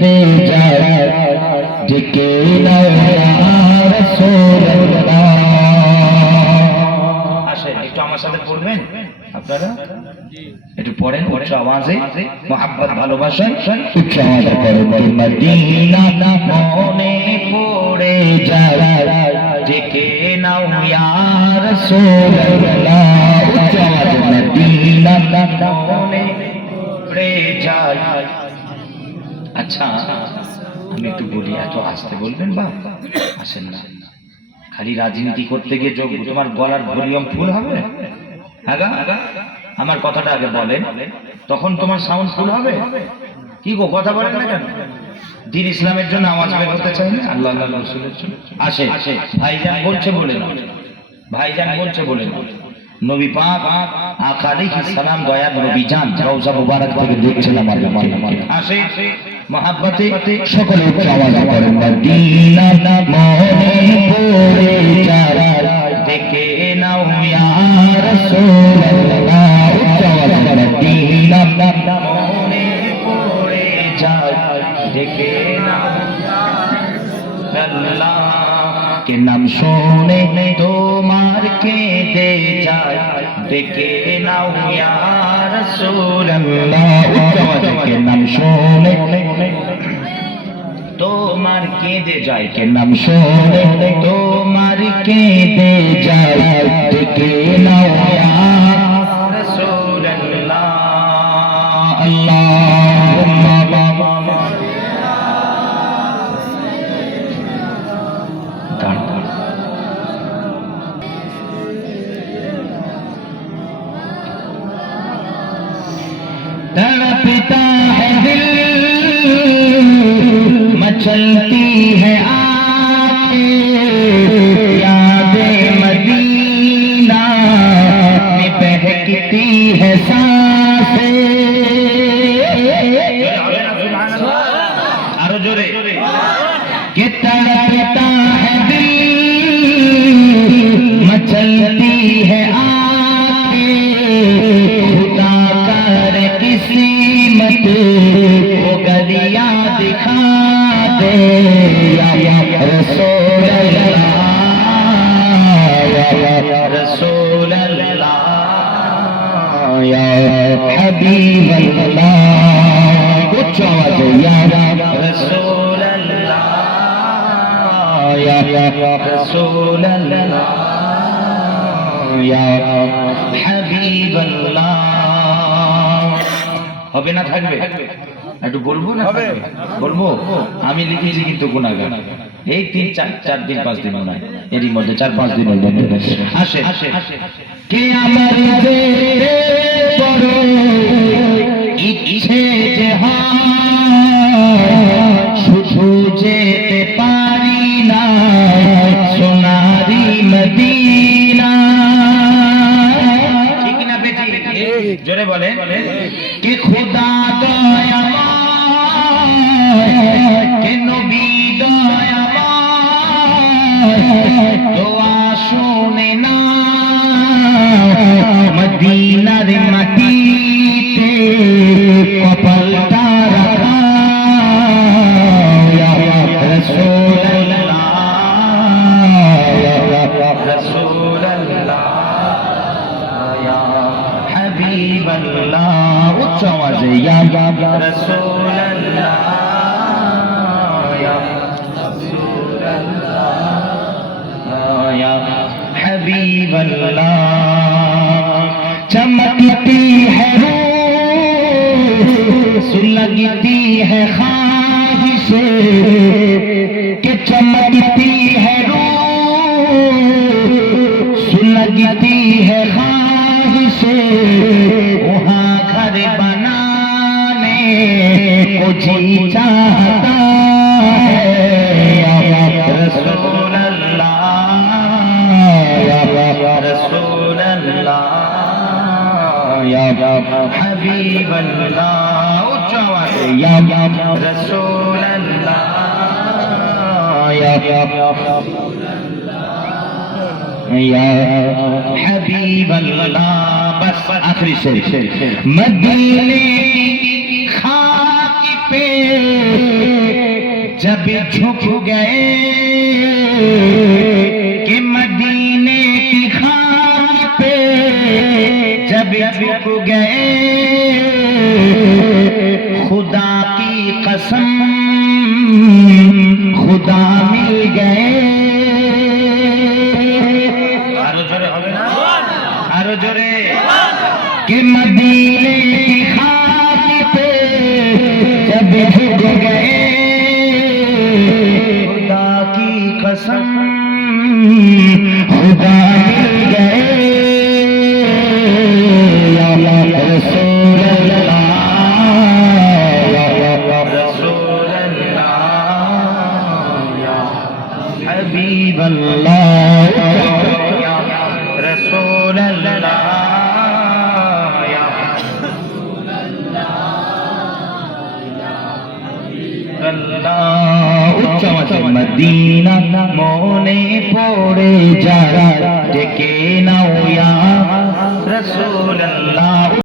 দে যায় ডেকে নাও ইয়া রাসূলুল্লাহ। আসেন একটু আমার সাথে পড়বেন আপনারা, একটু পড়েন উচ্চ আওয়াজে, মোহাব্বত ভালোবাসায় উচ্চ আওয়াজে পড়েন। মদিনা মনে পড়ে যায় ডেকে নাও ইয়া রাসূলুল্লাহ। উচ্চ আওয়াজে মদিনা মনে পড়ে যায়। আচ্ছা আমি একটু বলি, এত আসতে বলবেন বা আসেন না, খালি রাজনীতি করতে গিয়ে তোমার গলার ভলিউম ফুল হবে? আগা আমার কথাটা আগে বলেন, তখন তোমার সাউন্ড ফুল হবে। কি গো কথা বলেন না কেন? দ্বীন ইসলামের জন্য আওয়াজ বের করতে চাই না, আল্লাহ আল্লাহ রাসূলের জন্য। আসে ভাইজান বলছে বলে না, ভাইজান বলছে বলে না। নবী পাক আকা আলাইহিস সালাম দয়ার নবী জান রওজা মুবারক থেকে দেখছেন আমাদের। আসে মহব্বতে সকলে উচ্চ আওয়াজে পড়েন। মদিনা মনে পড়ে যায় ডেকে নাও ইয়া রাসূলুল্লাহ। উচ্চ আওয়াজে মদিনা মনে পড়ে যায় ডেকে নাও ইয়া রাসূলুল্লাহ। কে নাম শুনে তোমার কেঁদে যায় ডেকে নাও ইয়া রাসূলুল্লাহ। উচ্চ আওয়াজে কে নাম শুনে তোমার কেঁদে যায়, কে নাম শুনে তোমার কেঁদে যায় ডেকে নাও ইয়া রাসূলুল্লাহ। আল্লাহুম্মা तड़पता है दिल मचलती है आँखें यादे मदीना में बहकती है सांसें। आरो जोरे कि तड़पता है दिल मचलती है किस्मत वो गलियां दिखा दे या रसूल अल्लाह, या रसूल अल्लाह, या हबीब अल्लाह। उच्च आवाज या रसूल अल्लाह, या रसूल अल्लाह, या हबीब अल्लाह। হবে না থাকবে? একটু বলবো না বলবো? আমি লিখেছি কিন্তু গুনাহগার এই 3-4 দিন 5 দিন নয়, এরই মধ্যে 4-5 দিনের মধ্যে আসে কে আমার যে বড় ইচ্ছে যে শুধু যেতে পারি না সোনারি মদিনা। ঠিক না বেটি? জোরে বলে कि खुदा दयामय के नबी दयामय दुआ শুনে না মদিনার মাটিতে কপালটা রাখা ইয়া রাসূলুল্লাহ, ইয়া রাসূলুল্লাহ, ইয়া হাবিবাল্লাহ। উচ্চ আওয়াজে ইয়া রাসূলুল্লাহ, ইয়া রাসূলুল্লাহ, ইয়া হাবিবাল্লাহ। चमकती है रूह सुलगती है ख्वाहिशें कि चमकती है रूह सुलगती है ख्वाहिशें वहाँ घर बनाने को जी चाहता है या रसूल अल्लाह, या रसूल अल्लाह, या हबीब अल्लाह। उच्च आवाज या रसूल अल्लाह, या हबीब अल्लाह। बस आखिरी शेर। मदीने की खाक पे पे जब झुक गए कि मदीने की खान पे जब झुक गए खुदा की कसम खुदा मिल गए आरो जोरे হবে না आरो जोरे कि मदीने की खान पे जब झुक गए खुदा की कसम खुदा मिल गए या रसूल अल्लाह या रसूल अल्लाह या हबीब अल्लाह या रसूल अल्लाह মদিনা মনে পড়ে যারা ডেকে